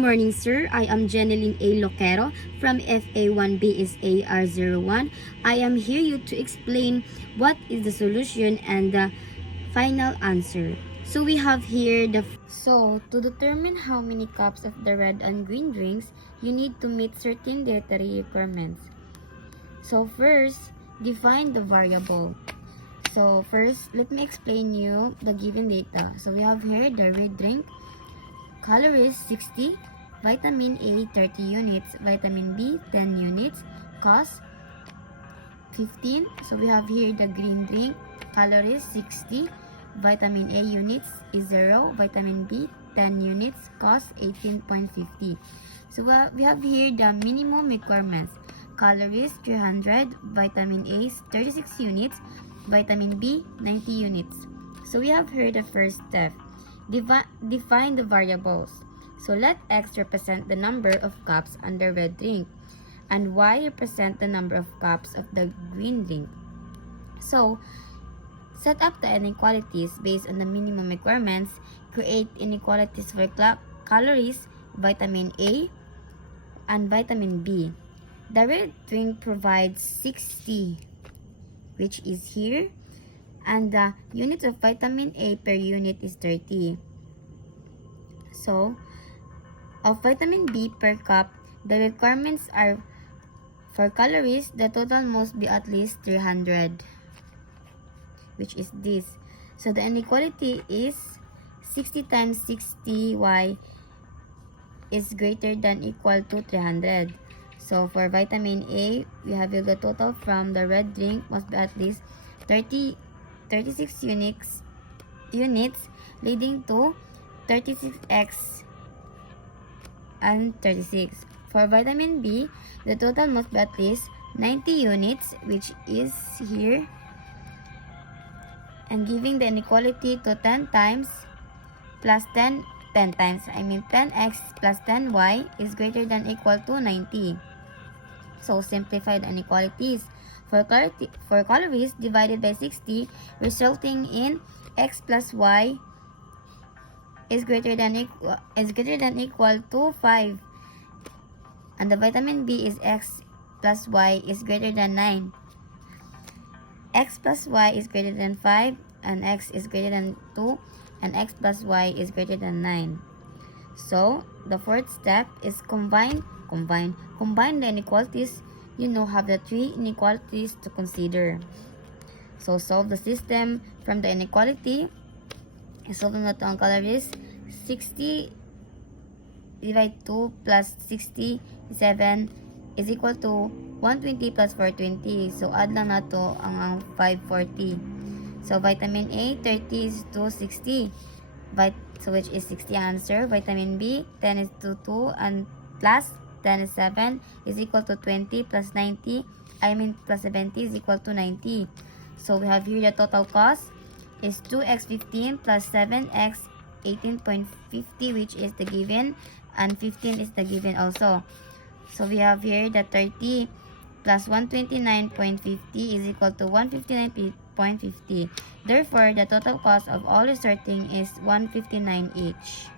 morning, sir. I am Jeneline A. Loquero from FA1BSAR01. I am here to explain what is the solution and the final answer. So we have here to determine how many cups of the red and green drinks, you need to meet certain dietary requirements. So first, define the variable. So first, let me explain you the given data. So we have here the red drink. Calories 60, vitamin A 30 units, vitamin B 10 units, cost 15. So we have here the green drink. Calories 60, vitamin A units is 0, vitamin B 10 units, cost 18.50. So we have here the minimum requirements. Calories 300, vitamin A 36 units, vitamin B 90 units. So we have here the first step. Define the variables. So let X represent the number of cups on the red drink and Y represent the number of cups of the green drink. So set up the inequalities based on the minimum requirements. Create inequalities for calories, vitamin A, and vitamin B. The red drink provides 60, which is here, and the units of vitamin A per unit is 30. So, of vitamin B per cup, the requirements are for calories, the total must be at least 300, which is this. So, the inequality is 60 times 60y is greater than equal to 300. So, for vitamin A, we have the total from the red drink must be at least 36 units leading to 36x and 36. For vitamin B, the total must be at least 90 units, which is here, and giving the inequality to 10 times plus 10 times, 10x plus 10y is greater than equal to 90. So simplify the inequalities. For calories divided by 60, resulting in x plus y is greater than equal to 5, and the vitamin B is x plus y is greater than 9. X plus y is greater than 5, and x is greater than 2, and x plus y is greater than 9. So the fourth step is combine the inequalities. You now have the three inequalities to consider. So solve the system from the inequality. Solve na ito ang calories. 60 divided 2 plus 67 is equal to 120 plus 420. So add lang na ito ang 540. So vitamin A 30 is 260. So which is 60 answer. Vitamin B 10 is to 2 and plus 10 is 7 is equal to 20 plus 90. Plus 70 is equal to 90. So we have here the total cost is 2x 15 plus 7x 18.50, which is the given, and 15 is the given also. So we have here the 30 plus 129.50 is equal to 159.50. Therefore, the total cost of all resorting is 159 each.